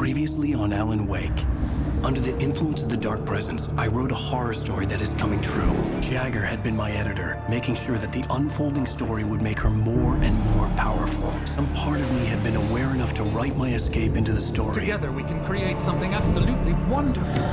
Previously on Alan Wake. Under the influence of the dark presence, I wrote a horror story that is coming true. Jagger had been my editor, making sure that the unfolding story would make her more and more powerful. Some part of me had been aware enough to write my escape into the story. Together we can create something absolutely wonderful.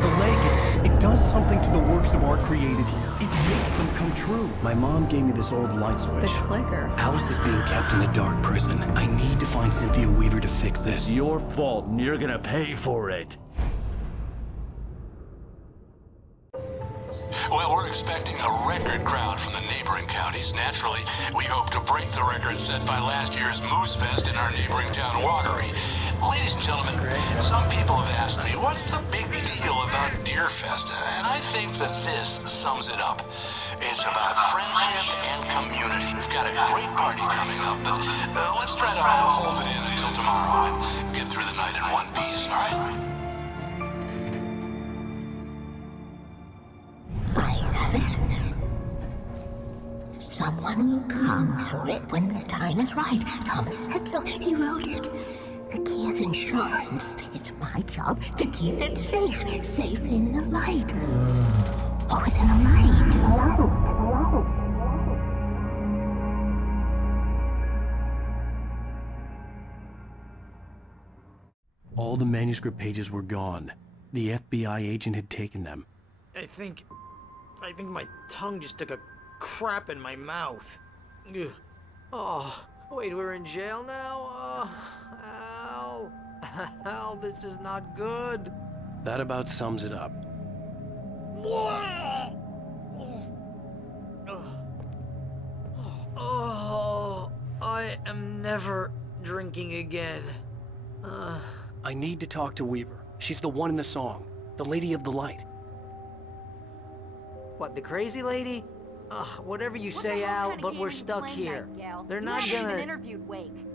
The lake, it does something to the works of art created here. It makes them come true. My mom gave me this old light switch. The clicker. Alice is being kept in a dark prison. I need to find Cynthia Weaver to fix this. It's your fault, and you're gonna pay for it. Well, we're expecting a record crowd from the neighboring counties. Naturally, we hope to break the record set by last year's Moose Fest in our neighboring town, Watery. Ladies and gentlemen, some people have asked me, what's the big deal about Deer Fest? And I think that this sums it up. It's about friendship and community. We've got a great party coming up, but let's try to hold it in until tomorrow and get through the night in one piece, all right? I have it. Someone will come for it when the time is right. Thomas said so. He wrote it. The key is insurance. It's my job to keep it safe. Safe in the light. What was in the light? All the manuscript pages were gone. The FBI agent had taken them. I think my tongue just took a crap in my mouth. Ugh. Oh, wait, we're in jail now? Oh, Al. Al, this is not good. That about sums it up. Oh, I am never drinking again. I need to talk to Weaver. She's the one in the song. The Lady of the Light. What, the crazy lady? Ugh, whatever you say, Al, but we're stuck here. They're not gonna... interviewed Wake.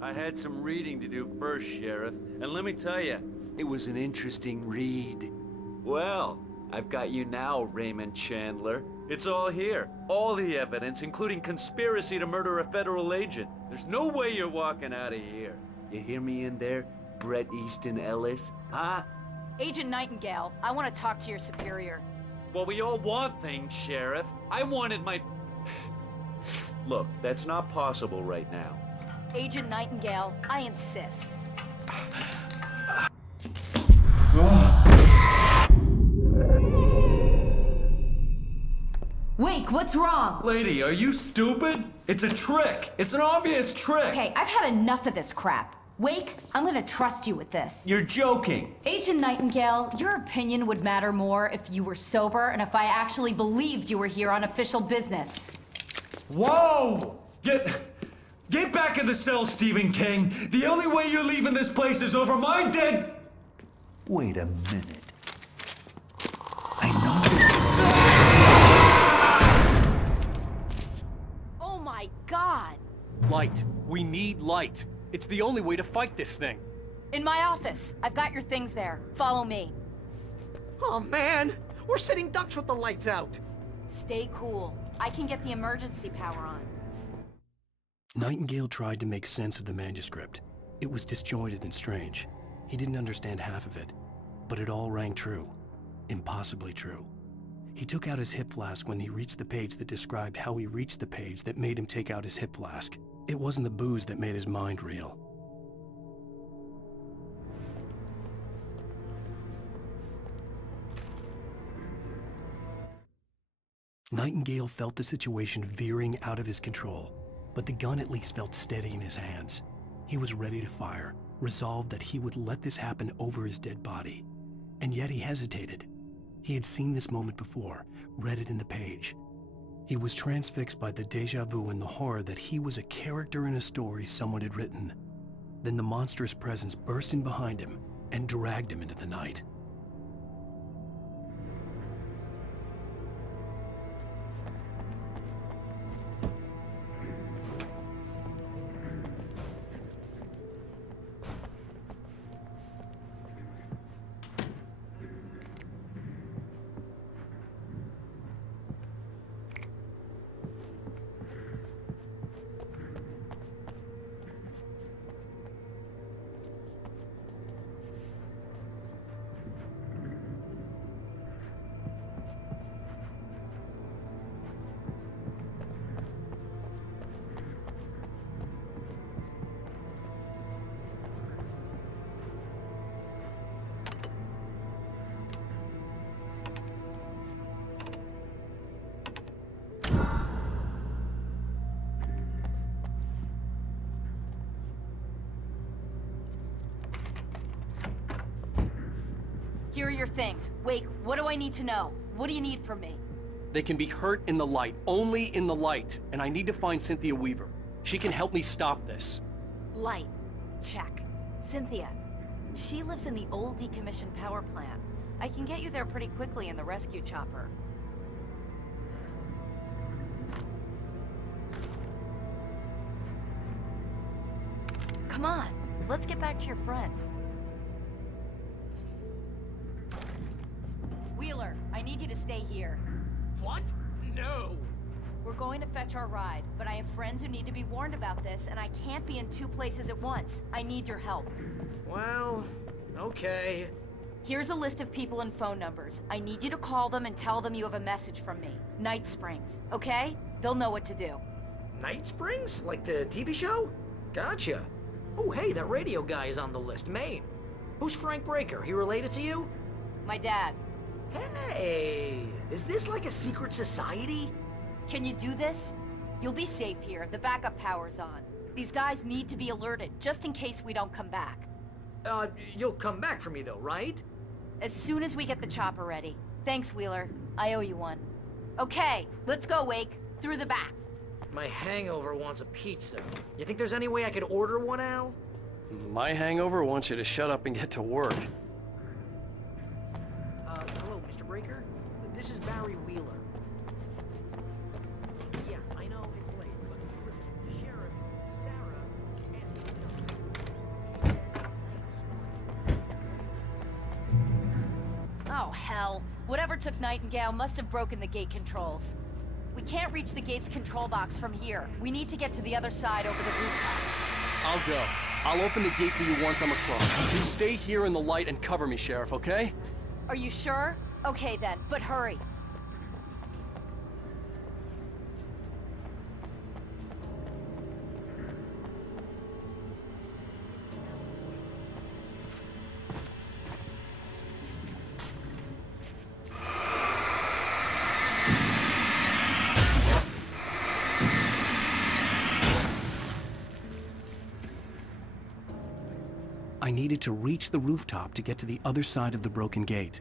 I had some reading to do first, Sheriff, and let me tell you, it was an interesting read. Well, I've got you now, Raymond Chandler. It's all here. All the evidence, including conspiracy to murder a federal agent. There's no way you're walking out of here. You hear me in there, Bret Easton Ellis? Huh? Agent Nightingale, I want to talk to your superior. Well, we all want things, Sheriff. I wanted my... Look, that's not possible right now. Agent Nightingale, I insist. Wake, what's wrong? Lady, are you stupid? It's a trick. It's an obvious trick. Okay, I've had enough of this crap. Wake, I'm gonna trust you with this. You're joking. Agent Nightingale, your opinion would matter more if you were sober and if I actually believed you were here on official business. Whoa! Get back in the cell, Stephen King. The only way you're leaving this place is over my dead... Wait a minute. I know... Oh my God! Light. We need light. It's the only way to fight this thing. In my office. I've got your things there. Follow me. Oh, man! We're sitting ducks with the lights out! Stay cool. I can get the emergency power on. Nightingale tried to make sense of the manuscript. It was disjointed and strange. He didn't understand half of it, but it all rang true. Impossibly true. He took out his hip flask when he reached the page that described how he reached the page that made him take out his hip flask. It wasn't the booze that made his mind reel. Nightingale felt the situation veering out of his control, but the gun at least felt steady in his hands. He was ready to fire, resolved that he would let this happen over his dead body. And yet he hesitated. He had seen this moment before, read it in the page. He was transfixed by the déjà vu and the horror that he was a character in a story someone had written. Then the monstrous presence burst in behind him and dragged him into the night. Here are your things. Wake, what do I need to know? What do you need from me? They can be hurt in the light, only in the light, and I need to find Cynthia Weaver. She can help me stop this. Light. Check. Cynthia. She lives in the old decommissioned power plant. I can get you there pretty quickly in the rescue chopper. Come on, let's get back to your friend. Wheeler, I need you to stay here. What? No. We're going to fetch our ride, but I have friends who need to be warned about this, and I can't be in two places at once. I need your help. Well, okay. Here's a list of people and phone numbers. I need you to call them and tell them you have a message from me. Night Springs, okay? They'll know what to do. Night Springs? Like the TV show? Gotcha. Oh, hey, that radio guy is on the list, Maine. Who's Frank Breaker? He related to you? My dad. Hey, is this like a secret society? Can you do this? You'll be safe here. The backup power's on. These guys need to be alerted, just in case we don't come back. You'll come back for me though, right? As soon as we get the chopper ready. Thanks, Wheeler. I owe you one. Okay, let's go, Wake. Through the back. My hangover wants a pizza. You think there's any way I could order one, Al? My hangover wants you to shut up and get to work. Hello, Mr. Breaker? This is Barry Wheeler. Yeah, I know it's late, but listen, Sheriff Sarah asked me to come. She says Oh, hell. Whatever took Nightingale must have broken the gate controls. We can't reach the gate's control box from here. We need to get to the other side over the rooftop. I'll go. I'll open the gate for you once I'm across. You stay here in the light and cover me, Sheriff, okay? Are you sure? Okay then, but hurry. I needed to reach the rooftop to get to the other side of the broken gate.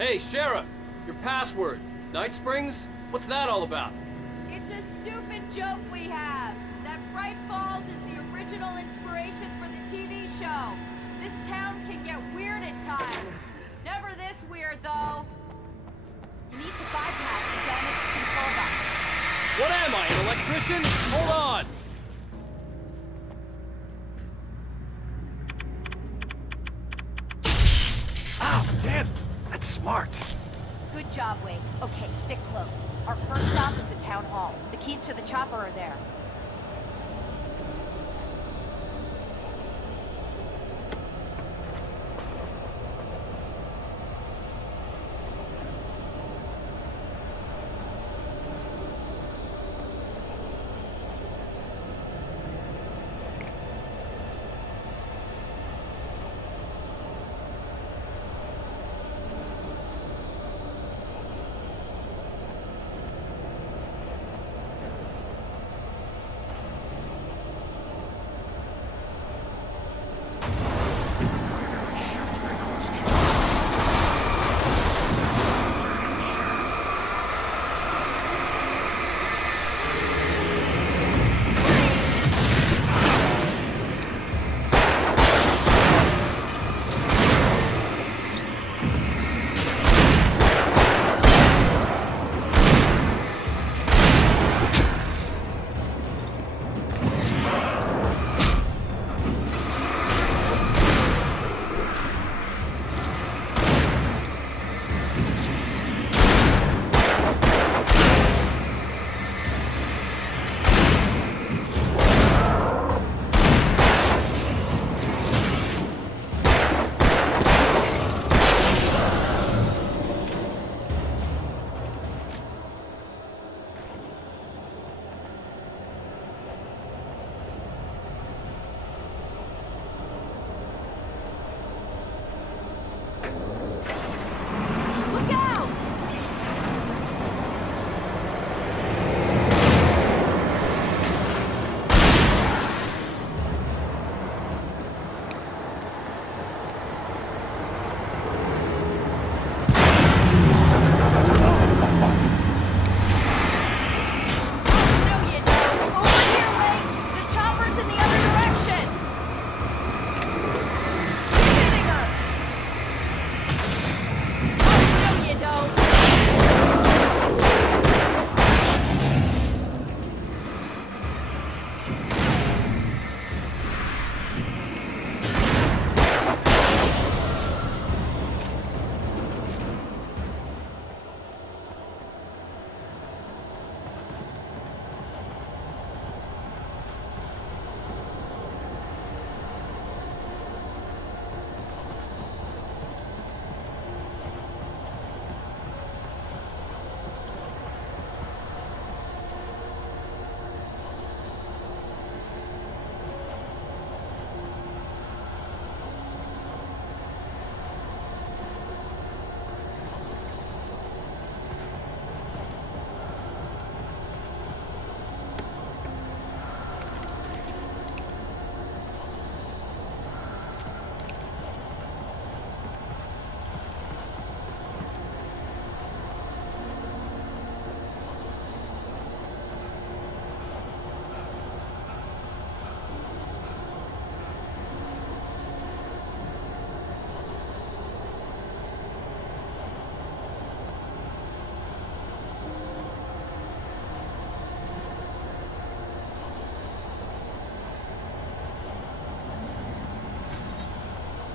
Hey, Sheriff! Your password. Night Springs? What's that all about? It's a stupid joke we have. That Braight-Fall's is the original inspiration for the TV show. This town can get weird at times. Never this weird, though. You need to bypass the damaged control box. Am I an electrician? Hold on! Ow, damn! That's smart. Good job, Wake. Okay, stick close. Our first stop is the town hall. The keys to the chopper are there.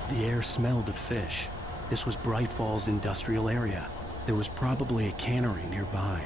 The air smelled of fish. This was Braight-Fall's industrial area. There was probably a cannery nearby.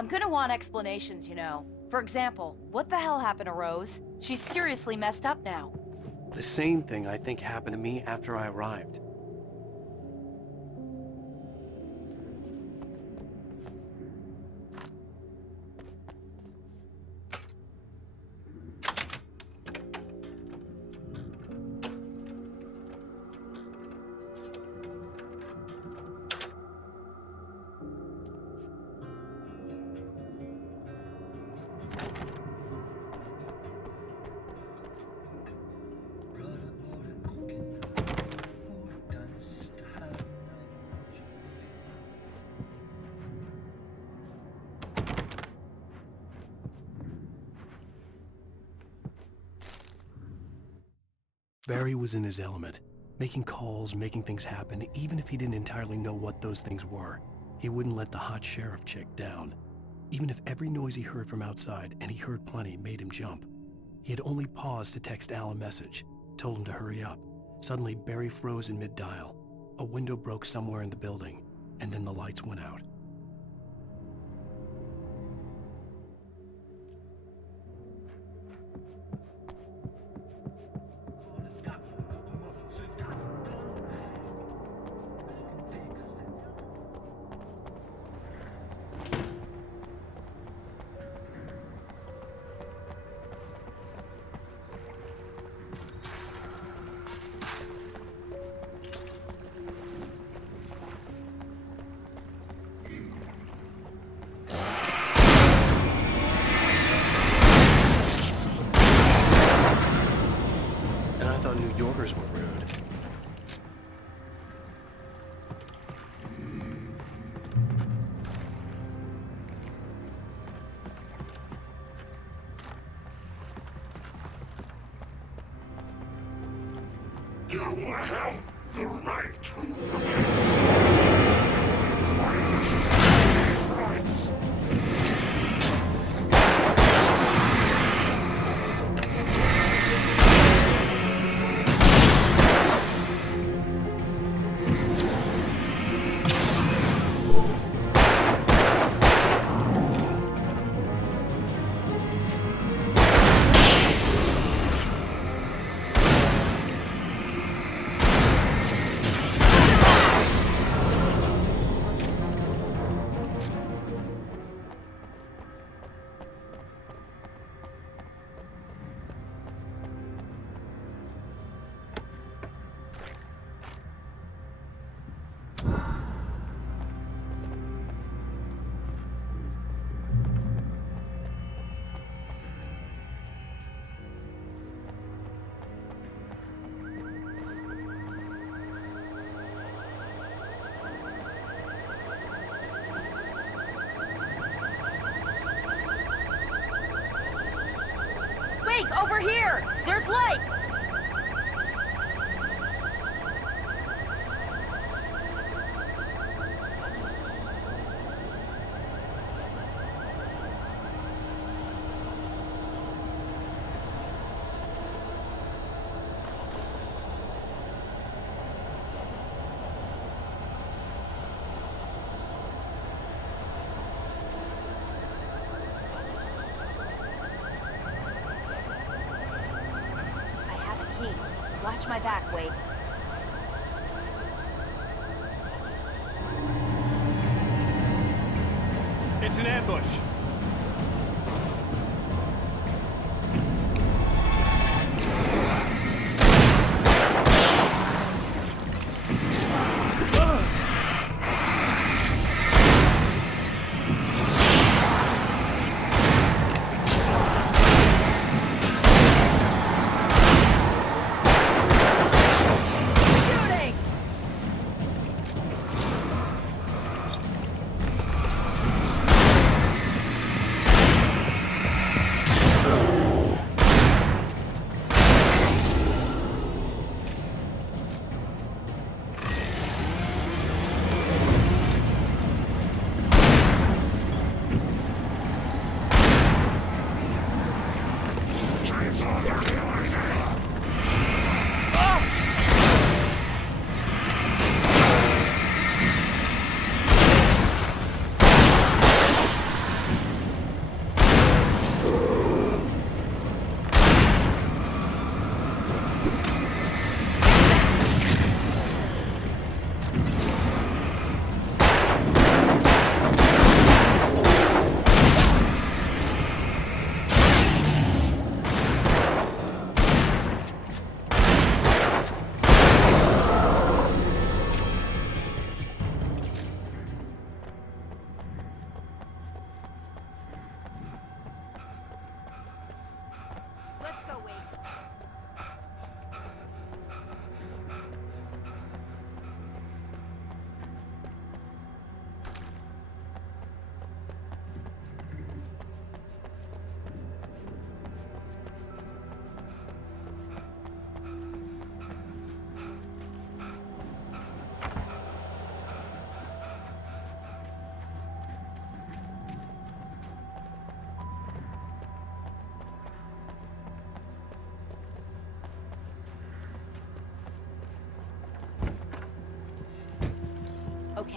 I'm gonna want explanations, you know. For example, what the hell happened to Rose? She's seriously messed up now. The same thing I think happened to me after I arrived. Barry was in his element, making calls, making things happen, even if he didn't entirely know what those things were. He wouldn't let the hot sheriff chick down. Even if every noise he heard from outside, and he heard plenty, made him jump. He had only paused to text Al a message, told him to hurry up. Suddenly, Barry froze in mid-dial. A window broke somewhere in the building, and then the lights went out. New Yorkers were rude. You have the right to these rights. Over here! There's light! Watch my back, Wade. It's an ambush.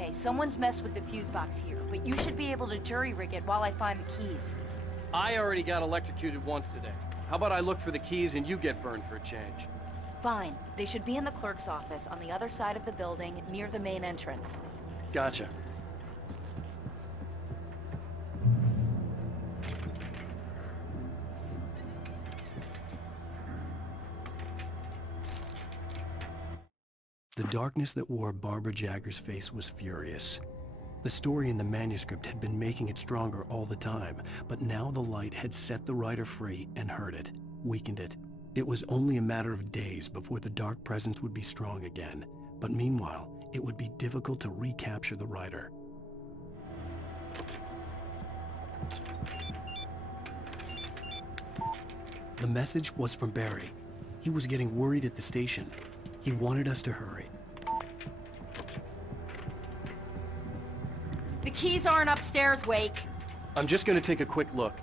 Okay, someone's messed with the fuse box here, but you should be able to jury-rig it while I find the keys. I already got electrocuted once today. How about I look for the keys and you get burned for a change? Fine. They should be in the clerk's office on the other side of the building, near the main entrance. Gotcha. The darkness that wore Barbara Jagger's face was furious. The story in the manuscript had been making it stronger all the time, but now the light had set the writer free and hurt it, weakened it. It was only a matter of days before the dark presence would be strong again, but meanwhile, it would be difficult to recapture the writer. The message was from Barry. He was getting worried at the station. He wanted us to hurry. The keys aren't upstairs, Wake. I'm just gonna take a quick look.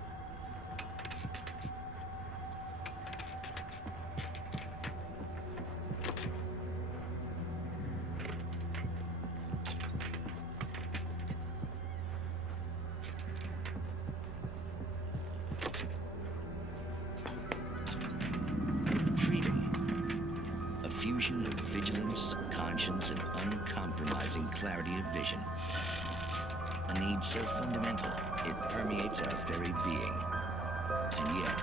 Freedom. A fusion of vigilance, conscience, and uncompromising clarity of vision. A need so fundamental, it permeates our very being. And yet,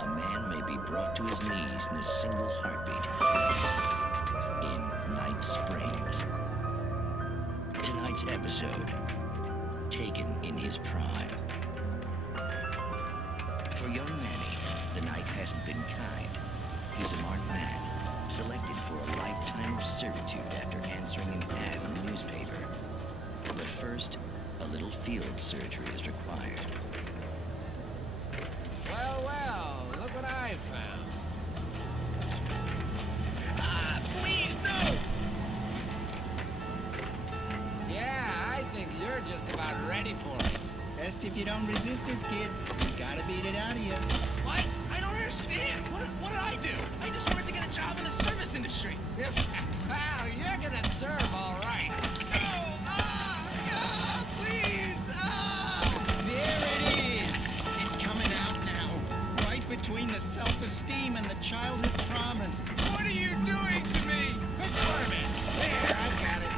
a man may be brought to his knees in a single heartbeat. In Night Springs. Tonight's episode, taken in his prime. For young Manny, the night hasn't been kind. He's a marked man, selected for a lifetime of servitude after answering an ad in the newspaper. But first, a little field surgery is required. Well, well, look what I found. Ah, please, no! Yeah, I think you're just about ready for it. Best if you don't resist this, kid. We gotta beat it out of you. What? I don't understand. What did I do? I just wanted to get a job in the service industry. Wow, you're gonna serve all right. Between the self-esteem and the childhood traumas. What are you doing to me? It's Furman. There, I got it.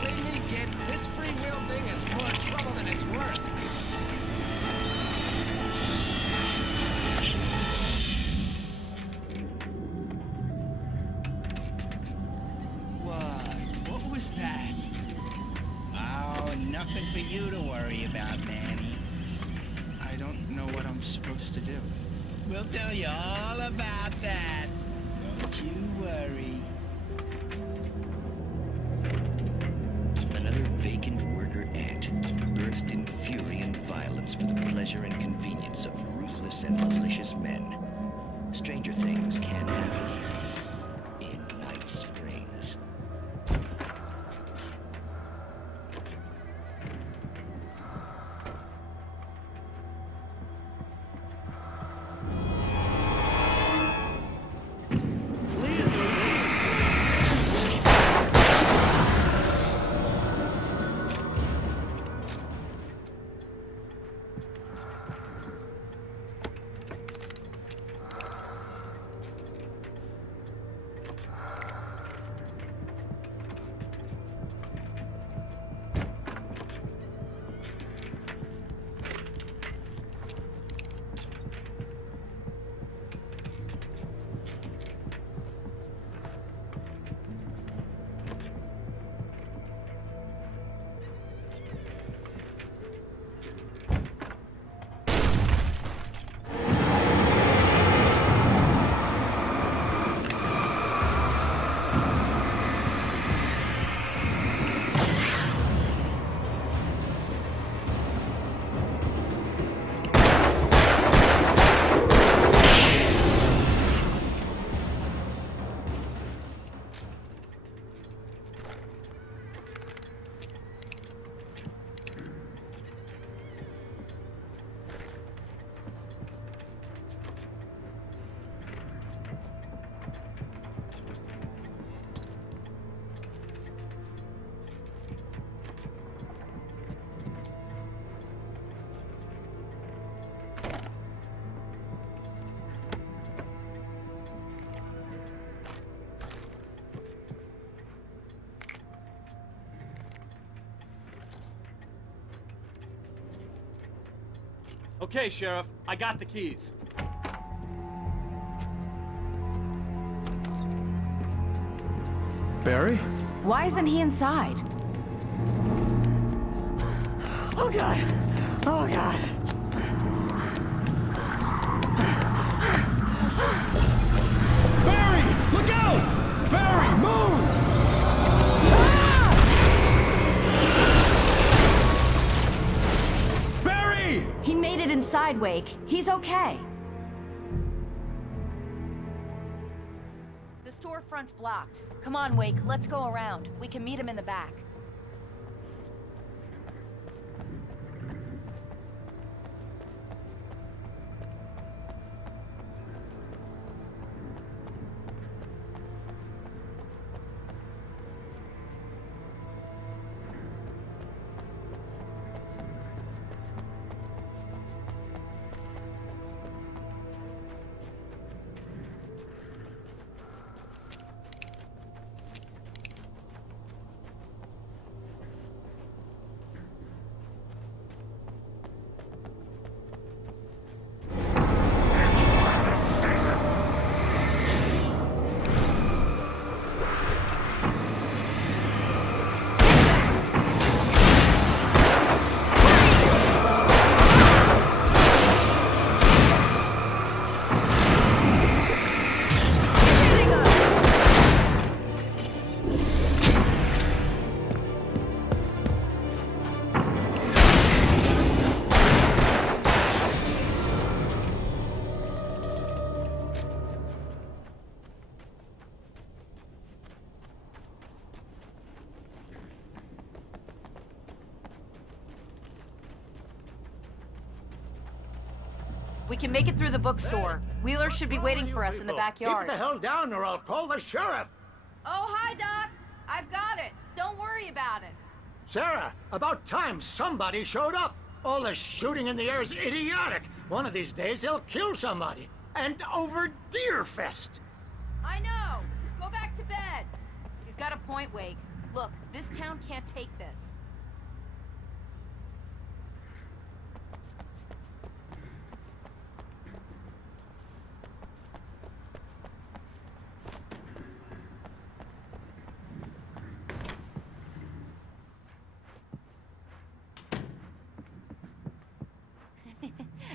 Believe me, kid, this free will thing is more trouble than it's worth. What was that? Oh, nothing for you to worry about, Manny. I don't know what I'm supposed to do. We'll tell you all about that. Don't you worry. Another vacant worker ant, birthed in fury and violence for the pleasure and convenience of ruthless and malicious men. Stranger things can happen in Night Springs. Okay, Sheriff, I got the keys. Barry? Why isn't he inside? Oh God! Oh God! Barry! Look out! Barry, move! Barry! He made it inside, Wake. He's okay. The storefront's blocked. Come on, Wake, let's go around. We can meet him in the back. We can make it through the bookstore. Wheeler should be waiting for us in the backyard. Keep the hell down or I'll call the sheriff. Oh, hi, Doc. I've got it. Don't worry about it. Sarah, about time somebody showed up. All this shooting in the air is idiotic. One of these days they'll kill somebody. And over Deerfest. I know. Go back to bed. He's got a point, Wake. Look, this town can't take this.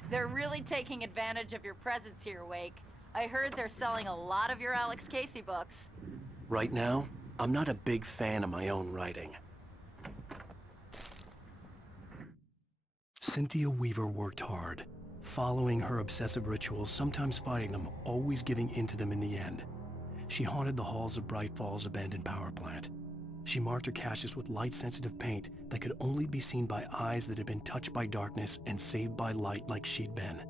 They're really taking advantage of your presence here, Wake. I heard they're selling a lot of your Alex Casey books. Right now, I'm not a big fan of my own writing. Cynthia Weaver worked hard, following her obsessive rituals, sometimes fighting them, always giving in to them in the end. She haunted the halls of Braight-Fall's abandoned power plant. She marked her caches with light-sensitive paint that could only be seen by eyes that had been touched by darkness and saved by light like she'd been.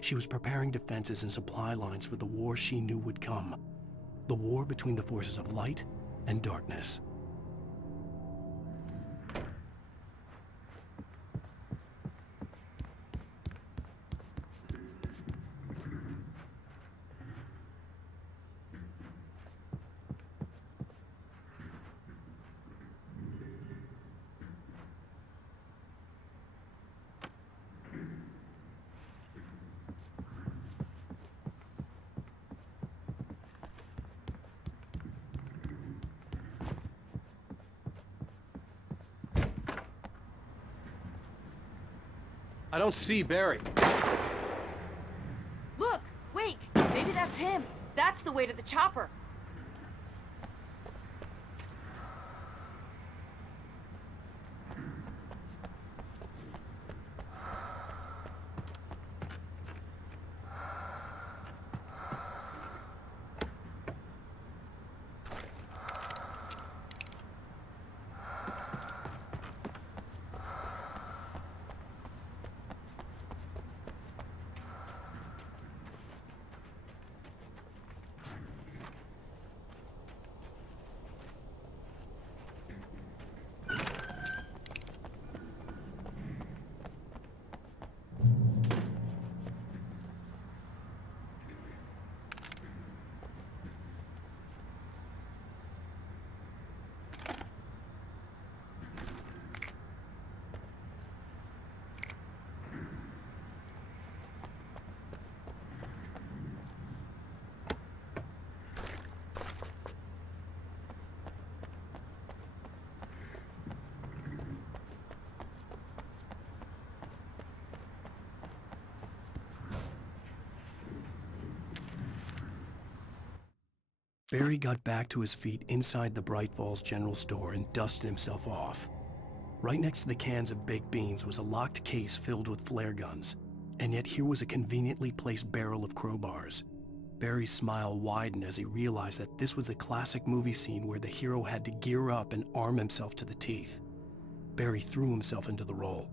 She was preparing defenses and supply lines for the war she knew would come. The war between the forces of light and darkness. I don't see Barry. Look! Wake! Maybe that's him. That's the way to the chopper. Barry got back to his feet inside the Braight-Fall's general store and dusted himself off. Right next to the cans of baked beans was a locked case filled with flare guns, and yet here was a conveniently placed barrel of crowbars. Barry's smile widened as he realized that this was the classic movie scene where the hero had to gear up and arm himself to the teeth. Barry threw himself into the role.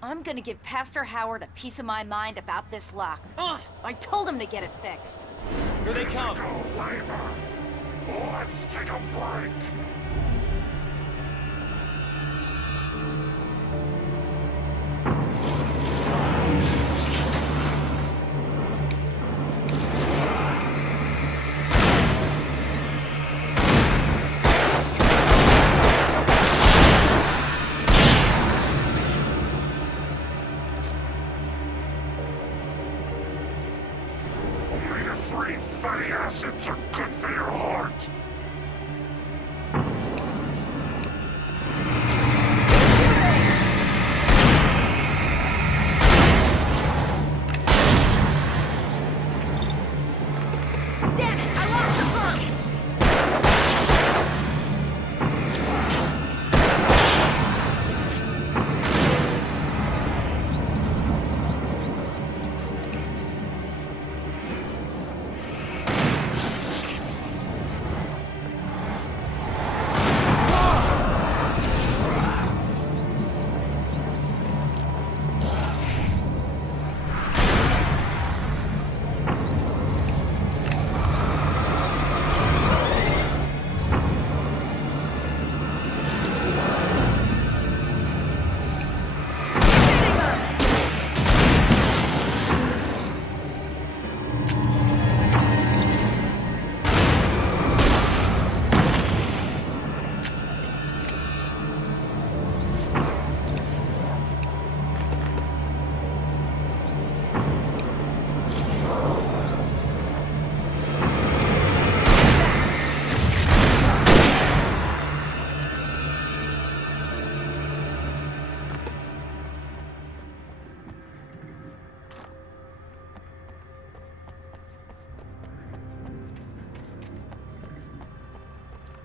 I'm gonna give Pastor Howard a piece of my mind about this lock. Ugh, I told him to get it fixed. Here they come. Physical labor. Let's take a break. Omega-3 fatty acids are good for your heart. Damn it, I lost the pump!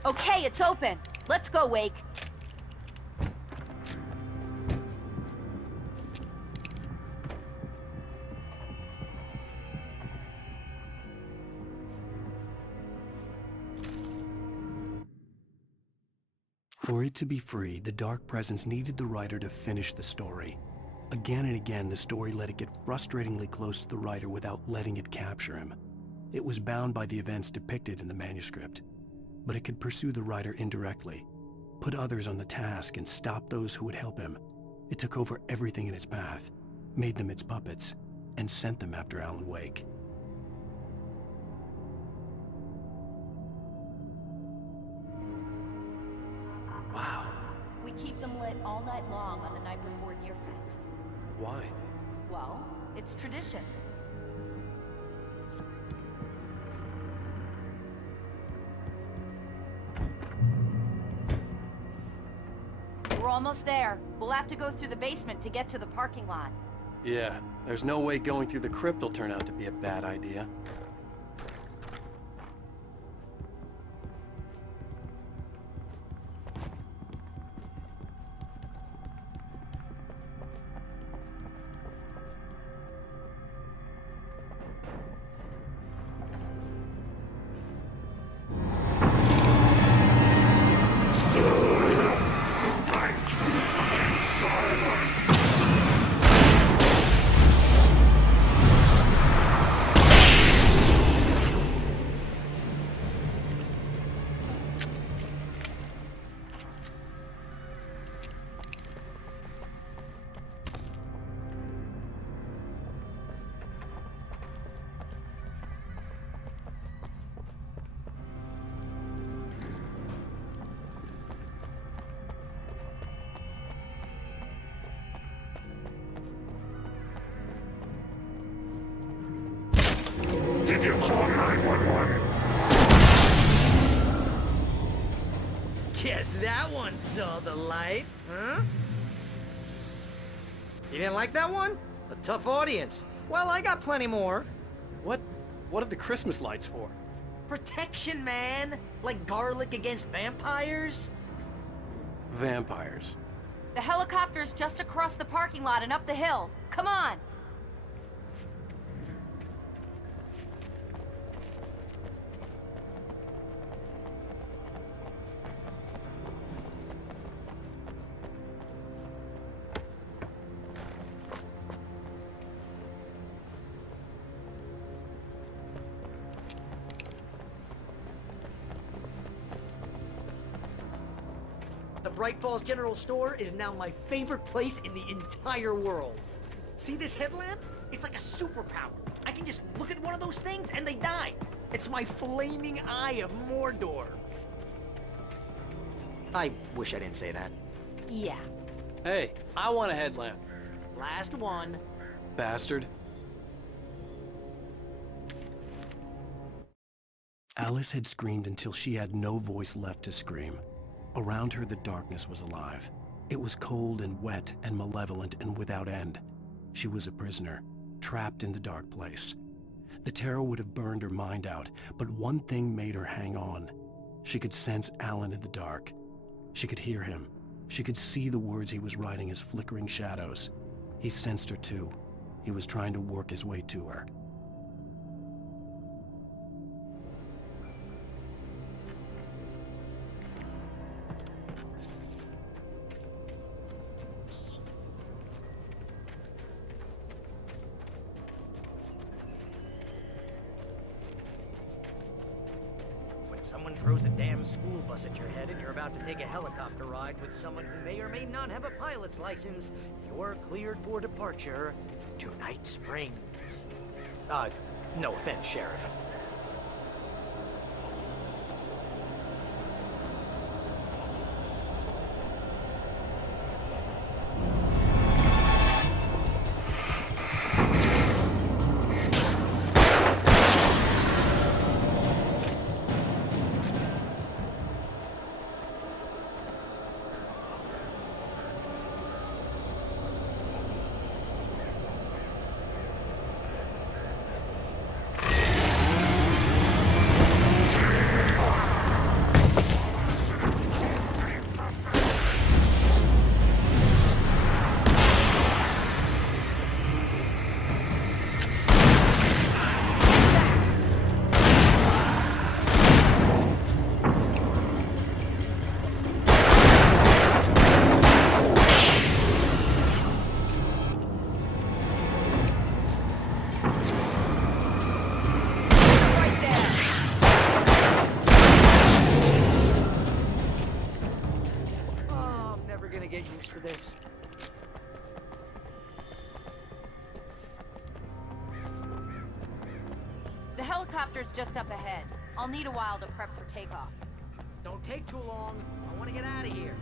Okay, it's open. Let's go, Wake. For it to be free, the Dark Presence needed the writer to finish the story. Again and again, the story let it get frustratingly close to the writer without letting it capture him. It was bound by the events depicted in the manuscript, but it could pursue the writer indirectly, put others on the task and stop those who would help him. It took over everything in its path, made them its puppets, and sent them after Alan Wake. Wow. We keep them lit all night long on the night before Nearfest. Why? Well, it's tradition. We're almost there. We'll have to go through the basement to get to the parking lot. Yeah, there's no way going through the crypt will turn out to be a bad idea. Did you call 911? Guess that one saw the light, huh? You didn't like that one? A tough audience. Well, I got plenty more. What are the Christmas lights for? Protection, man! Like garlic against vampires? Vampires. The helicopter's just across the parking lot and up the hill. Come on! The Braight-Fall's General Store is now my favorite place in the entire world. See this headlamp? It's like a superpower. I can just look at one of those things and they die. It's my flaming eye of Mordor. I wish I didn't say that. Yeah. Hey, I want a headlamp. Last one. Bastard. Alice had screamed until she had no voice left to scream. Around her, the darkness was alive. It was cold and wet and malevolent and without end. She was a prisoner, trapped in the dark place. The terror would have burned her mind out, but one thing made her hang on. She could sense Alan in the dark. She could hear him. She could see the words he was writing as flickering shadows. He sensed her too. He was trying to work his way to her. Someone throws a damn school bus at your head and you're about to take a helicopter ride with someone who may or may not have a pilot's license, you're cleared for departure to Night Springs. No offense, Sheriff. The helicopter's just up ahead. I'll need a while to prep for takeoff. Don't take too long. I want to get out of here.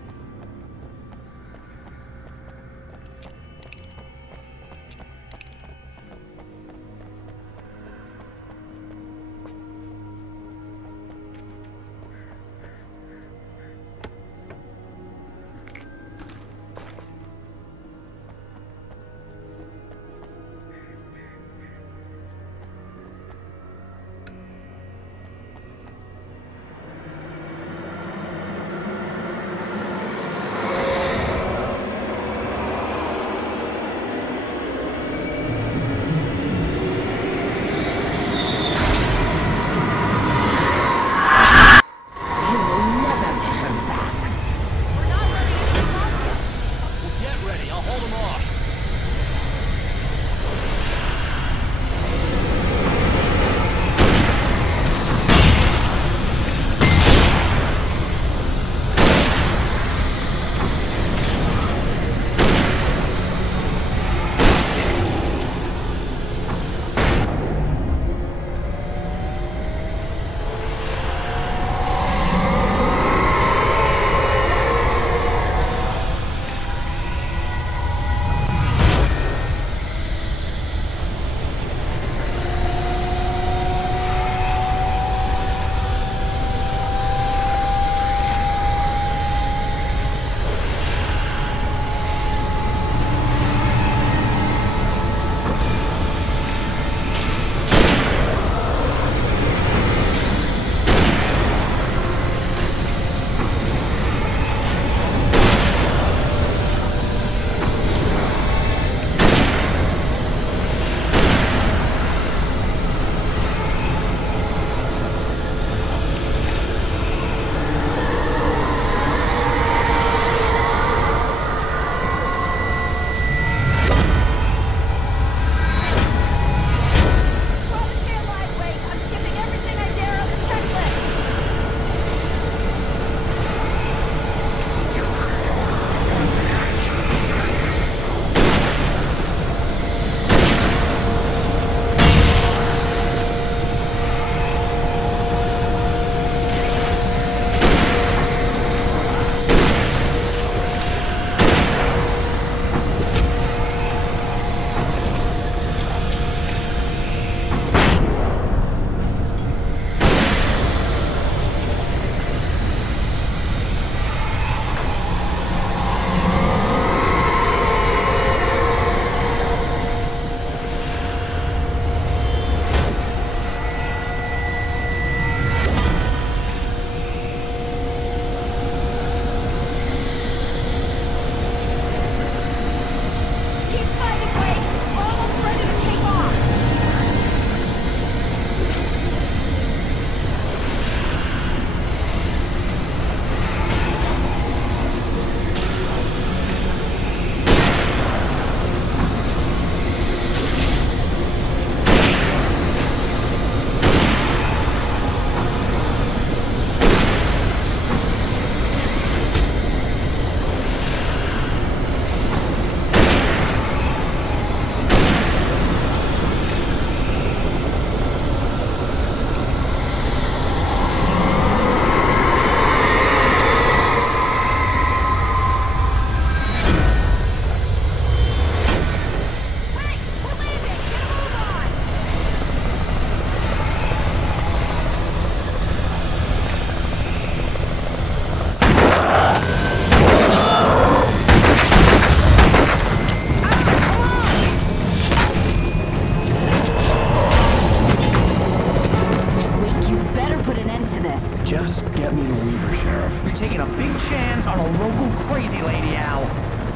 a big chance on a local crazy lady, Al.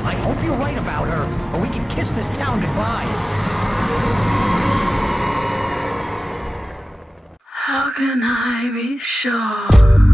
I hope you're right about her, or we can kiss this town goodbye. How can I be sure?